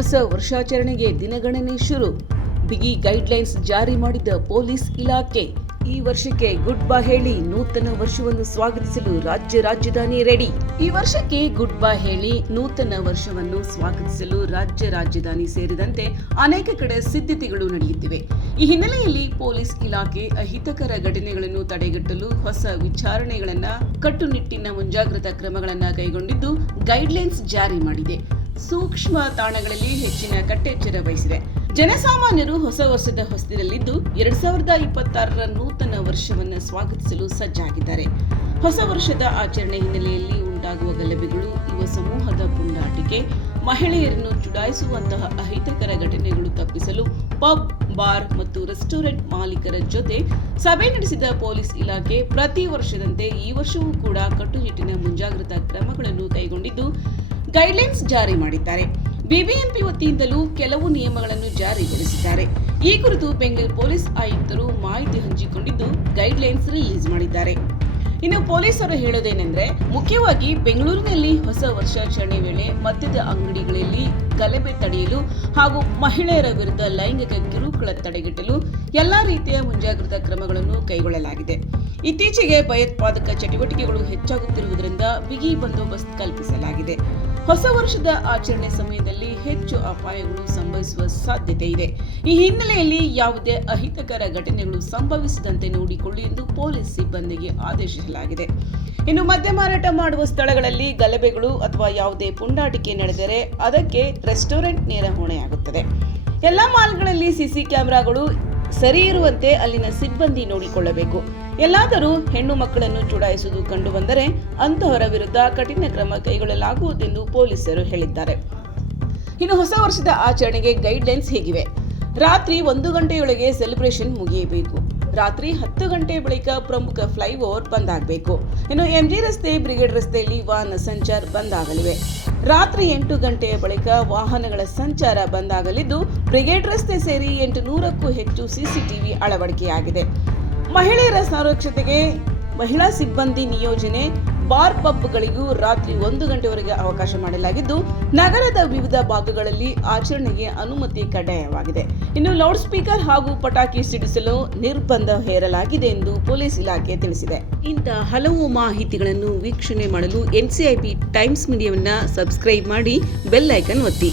ಹೊಸ ವರ್ಷಾಚರಣೆಗೆ ದಿನಗಣನೆ ಶುರು. ಬಿಗಿ ಗೈಡ್ಲೈನ್ಸ್ ಜಾರಿ ಮಾಡಿದ ಪೊಲೀಸ್ ಇಲಾಖೆ. ಈ ವರ್ಷಕ್ಕೆ ಗುಡ್ ಬೈ ಹೇಳಿ ನೂತನ ವರ್ಷವನ್ನು ಸ್ವಾಗತಿಸಲು ರಾಜ್ಯ ರಾಜಧಾನಿ ರೆಡಿ. ಈ ವರ್ಷಕ್ಕೆ ಗುಡ್ ಬೈ ಹೇಳಿ ನೂತನ ವರ್ಷವನ್ನು ಸ್ವಾಗತಿಸಲು ರಾಜ್ಯ ರಾಜಧಾನಿ ಸೇರಿದಂತೆ ಅನೇಕ ಕಡೆ ಸಿದ್ಧತೆಗಳು ನಡೆಯುತ್ತಿವೆ. ಈ ಹಿನ್ನೆಲೆಯಲ್ಲಿ ಪೊಲೀಸ್ ಇಲಾಖೆ ಅಹಿತಕರ ಘಟನೆಗಳನ್ನು ತಡೆಗಟ್ಟಲು ಹೊಸ ವಿಚಾರಣೆಗಳನ್ನ ಕಟ್ಟುನಿಟ್ಟಿನ ಮುಂಜಾಗ್ರತಾ ಕ್ರಮಗಳನ್ನ ಕೈಗೊಂಡಿದ್ದು ಗೈಡ್ಲೈನ್ಸ್ ಜಾರಿ ಮಾಡಿದೆ. ಸೂಕ್ಷ್ಮ ತಾಣಗಳಲ್ಲಿ ಹೆಚ್ಚಿನ ಕಟ್ಟೆಚ್ಚರ ವಹಿಸಿದೆ. ಜನಸಾಮಾನ್ಯರು ಹೊಸ ವರ್ಷದ ಹೊಸ್ತಿಲಲ್ಲಿದ್ದು 2026ರ ನೂತನ ವರ್ಷವನ್ನು ಸ್ವಾಗತಿಸಲು ಸಜ್ಜಾಗಿದ್ದಾರೆ. ಹೊಸ ವರ್ಷದ ಆಚರಣೆ ಹಿನ್ನೆಲೆಯಲ್ಲಿ ಉಂಟಾಗುವ ಗಲಭೆಗಳು, ಯುವ ಸಮೂಹದ ಪುಂಡಾಟಿಕೆ, ಮಹಿಳೆಯರನ್ನು ಚುಡಾಯಿಸುವಂತಹ ಅಹಿತಕರ ಘಟನೆಗಳು ತಪ್ಪಿಸಲು ಪಬ್, ಬಾರ್ ಮತ್ತು ರೆಸ್ಟೋರೆಂಟ್ ಮಾಲೀಕರ ಜೊತೆ ಸಭೆ ನಡೆಸಿದ ಪೊಲೀಸ್ ಇಲಾಖೆ ಪ್ರತಿ ವರ್ಷದಂತೆ ಈ ವರ್ಷವೂ ಕೂಡ ಕಟ್ಟುನಿಟ್ಟಿನ ಮುಂಜಾಗ್ರತಾ ಕ್ರಮಗಳನ್ನು ಕೈಗೊಂಡಿದ್ದು ಗೈಡ್ಲೈನ್ಸ್ ಜಾರಿ ಮಾಡಿದ್ದಾರೆ. ಬಿಬಿಎಂಪಿ ವತಿಯಿಂದಲೂ ಕೆಲವು ನಿಯಮಗಳನ್ನು ಜಾರಿಗೊಳಿಸಿದ್ದಾರೆ. ಈ ಕುರಿತು ಬೆಂಗಳೂರು ಪೊಲೀಸ್ ಆಯುಕ್ತರು ಮಾಹಿತಿ ಹಂಚಿಕೊಂಡಿದ್ದು ಗೈಡ್ಲೈನ್ಸ್ ರಿಲೀಸ್ ಮಾಡಿದ್ದಾರೆ. ಇನ್ನು ಪೊಲೀಸರು ಹೇಳೋದೇನೆಂದ್ರೆ, ಮುಖ್ಯವಾಗಿ ಬೆಂಗಳೂರಿನಲ್ಲಿ ಹೊಸ ವರ್ಷಾಚರಣೆ ವೇಳೆ ಮದ್ಯದ ಅಂಗಡಿಗಳಲ್ಲಿ ಗಲಭೆ ತಡೆಯಲು ಹಾಗೂ ಮಹಿಳೆಯರ ವಿರುದ್ಧ ಲೈಂಗಿಕ ಕಿರುಕುಳ ತಡೆಗಟ್ಟಲು ಎಲ್ಲಾ ರೀತಿಯ ಮುಂಜಾಗ್ರತಾ ಕ್ರಮಗಳನ್ನು ಕೈಗೊಳ್ಳಲಾಗಿದೆ. ಇತ್ತೀಚೆಗೆ ಭಯೋತ್ಪಾದಕ ಚಟುವಟಿಕೆಗಳು ಹೆಚ್ಚಾಗುತ್ತಿರುವುದರಿಂದ ಬಿಗಿ ಬಂದೋಬಸ್ತ್ ಕಲ್ಪಿಸಲಾಗಿದೆ. ಹೊಸ ವರ್ಷದ ಆಚರಣೆ ಸಮಯದಲ್ಲಿ ಹೆಚ್ಚು ಅಪಾಯಗಳು ಸಂಭವಿಸುವ ಸಾಧ್ಯತೆ ಇದೆ. ಈ ಹಿನ್ನೆಲೆಯಲ್ಲಿ ಯಾವುದೇ ಅಹಿತಕರ ಘಟನೆಗಳು ಸಂಭವಿಸದಂತೆ ನೋಡಿಕೊಳ್ಳಿ ಎಂದು ಪೊಲೀಸ್ ಸಿಬ್ಬಂದಿಗೆ ಆದೇಶಿಸಲಾಗಿದೆ. ಇನ್ನು ಮದ್ಯ ಮಾರಾಟ ಮಾಡುವ ಸ್ಥಳಗಳಲ್ಲಿ ಗಲಭೆಗಳು ಅಥವಾ ಯಾವುದೇ ಪುಂಡಾಟಿಕೆ ನಡೆದರೆ ಅದಕ್ಕೆ ರೆಸ್ಟೋರೆಂಟ್ ನೇರ ಹೊಣೆಯಾಗುತ್ತದೆ. ಎಲ್ಲಾ ಮಾಲ್ಗಳಲ್ಲಿ ಸಿಸಿ ಕ್ಯಾಮೆರಾಗಳು ಸರಿ ಇರುವಂತೆ ಅಲ್ಲಿನ ಸಿಬ್ಬಂದಿ ನೋಡಿಕೊಳ್ಳಬೇಕು. ಎಲ್ಲಾದರೂ ಹೆಣ್ಣು ಮಕ್ಕಳನ್ನು ಚುಡಾಯಿಸುವುದು ಕಂಡು ಬಂದರೆ ಅಂತಹವರ ವಿರುದ್ಧ ಕಠಿಣ ಕ್ರಮ ಕೈಗೊಳ್ಳಲಾಗುವುದೆಂದು ಪೊಲೀಸರು ಹೇಳಿದ್ದಾರೆ. ಇನ್ನು ಹೊಸ ವರ್ಷದ ಆಚರಣೆಗೆ ಗೈಡ್ಲೈನ್ಸ್ ಹೇಗಿವೆ. ರಾತ್ರಿ 1 ಗಂಟೆಯೊಳಗೆ ಸೆಲೆಬ್ರೇಷನ್ ಮುಗಿಯಬೇಕು. ರಾತ್ರಿ 10 ಗಂಟೆ ಬಳಿಕ ಪ್ರಮುಖ ಫ್ಲೈಓವರ್ ಬಂದ್ ಆಗಬೇಕು. ಇನ್ನು ಎಂಜಿ ರಸ್ತೆ, ಬ್ರಿಗೇಡ್ ರಸ್ತೆಯಲ್ಲಿ ವಾಹನ ಸಂಚಾರ ಬಂದ್ ಆಗಲಿವೆ. ರಾತ್ರಿ 8 ಗಂಟೆಯ ಬಳಿಕ ವಾಹನಗಳ ಸಂಚಾರ ಬಂದ್ ಆಗಲಿದ್ದು ಬ್ರಿಗೇಡ್ ರಸ್ತೆ ಸೇರಿ 800ಕ್ಕೂ ಹೆಚ್ಚು ಸಿಸಿಟಿವಿ ಅಳವಡಿಕೆಯಾಗಿದೆ. ಮಹಿಳೆಯರ ಸುರಕ್ಷತೆಗೆ ಮಹಿಳಾ ಸಿಬ್ಬಂದಿ ನಿಯೋಜನೆ. ಬಾರ್ ಪಬ್ಗಳಿಗೂ ರಾತ್ರಿ 1 ಗಂಟೆವರೆಗೆ ಅವಕಾಶ ಮಾಡಲಾಗಿದ್ದು ನಗರದ ವಿವಿಧ ಭಾಗಗಳಲ್ಲಿ ಆಚರಣೆಗೆ ಅನುಮತಿ ಕಡ್ಡಾಯವಾಗಿದೆ. ಇನ್ನು ಲೌಡ್ ಸ್ಪೀಕರ್ ಹಾಗೂ ಪಟಾಕಿ ಸಿಡಿಸಲು ನಿರ್ಬಂಧ ಹೇರಲಾಗಿದೆ ಎಂದು ಪೊಲೀಸ್ ಇಲಾಖೆ ತಿಳಿಸಿದೆ. ಇಂತಹ ಹಲವು ಮಾಹಿತಿಗಳನ್ನು ವೀಕ್ಷಣೆ ಮಾಡಲು NCIB ಟೈಮ್ಸ್ ಮೀಡಿಯಾವನ್ನ ಸಬ್ಸ್ಕ್ರೈಬ್ ಮಾಡಿ, ಬೆಲ್ ಐಕಾನ್ ಒತ್ತಿ.